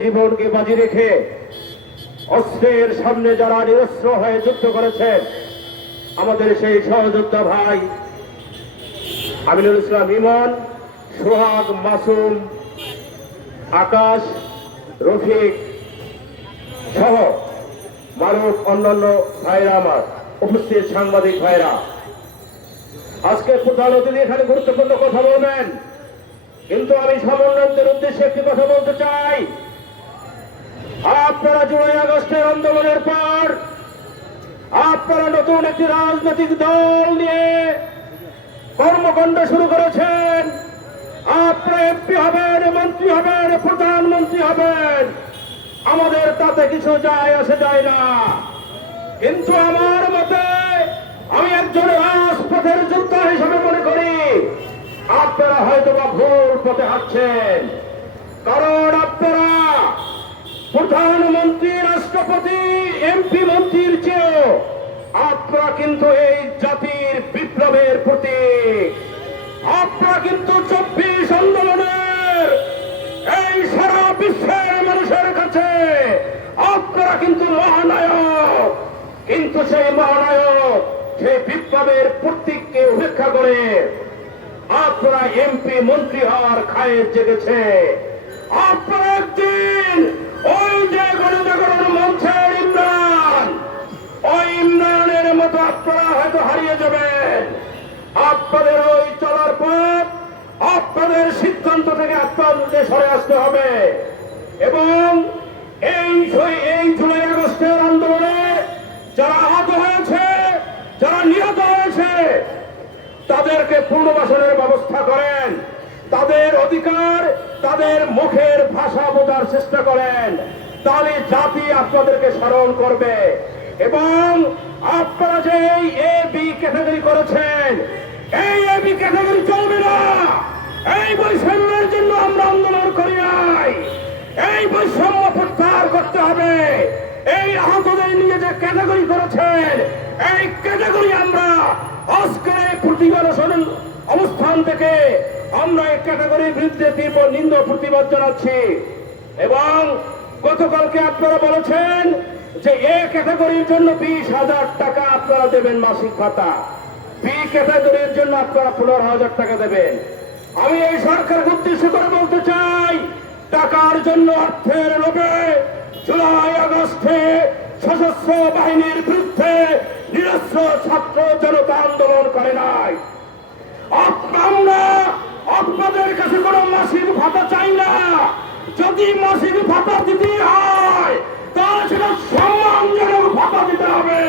জীবনকে বাজি রেখে অস্ত্রের সামনে যারা নিরস্ত্র হয়ে যুদ্ধ করেছেন, আমাদের সেই সহযোদ্ধা ভাই আমিনুল ইসলাম ইমন, সোহাগ মাসুম, আকাশ, রফিক সহ মানব অন্যান্য ভাইরা আমার, উপস্থিত সাংবাদিক ভাইরা। আজকে প্রধান অতিথি এখানে গুরুত্বপূর্ণ কথা বলবেন, কিন্তু আমি সমন্বয়কদের উদ্দেশ্যে একটি কথা বলতে চাই। আপনারা জুলাই আগস্টের আন্দোলনের পর আপনারা নতুন একটি রাজনৈতিক দল নিয়ে কর্মকাণ্ড শুরু করেছেন। আপনারা এমপি হবেন, মন্ত্রী হবেন, প্রধানমন্ত্রী হবেন। আমাদের তাতে কিছু যায় আসে যায় না। কিন্তু আমার মতে আমি একজন রাজপথের যোদ্ধা হিসেবে মনে করি, আপনারা হয়তো বা ভুল পথে হাঁটছেন। কারণ প্রধানমন্ত্রী, রাষ্ট্রপতি, এমপি মন্ত্রীর চেয়েও আপনারা কিন্তু এই জাতির বিপ্লবের প্রতীক। আপনারা কিন্তু চব্বিশ আন্দোলনের এই সারা বিশ্বের মানুষের কাছে আপনারা কিন্তু মহানায়ক। কিন্তু সেই মহানায়ক, সেই বিপ্লবের প্রতীককে উপেক্ষা করে আপনারা এমপি মন্ত্রী হওয়ার খায়ের জেগেছে। আপনারা একদিন সিদ্ধান্ত থেকে আপনাদের সরে আসতে হবে। এবং এই এই জুলাই আগস্টের আন্দোলনে যারা আহত হয়েছে, যারা নিহত হয়েছে, তাদেরকে পুনর্বাসনের ব্যবস্থা করেন। তাদের অধিকার, তাদের মুখের ভাষা বোঝার চেষ্টা করেন। তাহলে জাতি আপনাদেরকে স্মরণ করবে। এবং আপনারা যে এই এ বি ক্যাটাগরি করেছেন, এই এ বি ক্যাটাগরি এই বৈষম্য প্রত্যাহার করতে হবে। এই আহতদের নিয়ে যে ক্যাটাগরি করেছেন, এই ক্যাটাগরি আমরা আজকে এই প্রতিবাদ অবস্থান থেকে আমরা এই ক্যাটাগরির বিরুদ্ধে তীব্র নিন্দ প্রতিবাদ জানাচ্ছি। এবং গতকালকে আপনারা বলেছেন যে এ ক্যাটাগরির জন্য বিশ হাজার টাকা আপনারা দেবেন মাসিক ভাতা। বি ক্যাটাগরির জন্য আপনারা পনেরো হাজার টাকা দেবেন। আমি এই সরকার উদ্দেশ্য করে বলতে চাই টাকার জন্য অর্থের লোভে জুলাই আগস্টে সশস্ত্র বাহিনীর বিরুদ্ধে নিরস্ত্র ছাত্র জনতা আন্দোলন করে নাই। আমরা আপনাদের কাছে কোনো মাসিক ভাতা চাই না। যদি মাসিক ভাতা দিতে হয়, তাহলে সেটা সম্মানজনক ভাতা দিতে হবে।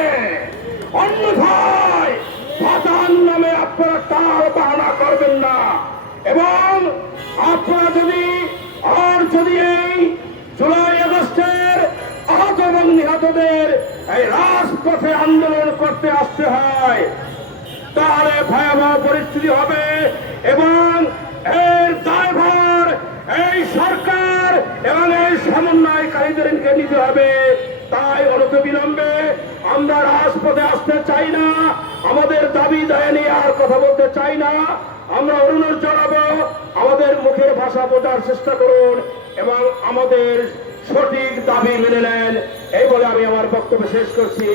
অন্যথায় ভাতার নামে আপনারা তার বাহানা করবেন না। এবং আপনারা যদি আর যদি এই জুলাই আগস্টের আহত এবং নিহতদের এই রাজপথে আন্দোলন করতে আসতে হয়, তাহলে ভয়াবহ পরিস্থিতি হবে এবং এর দায়ভার এই সরকার এবং এই সমন্বয়কারীদেরকে নিতে হবে। তাই অনত বিলম্বে আমরা রাজপথে আসতে চাই নিয়ে আর কথা বলতে চাই না। আমরা অনুরোধ জানাব, আমাদের মুখের ভাষা বোঝার চেষ্টা করুন এবং আমাদের সঠিক দাবি মেনে নেন। এই বলে আমি আমার বক্তব্য শেষ করছি।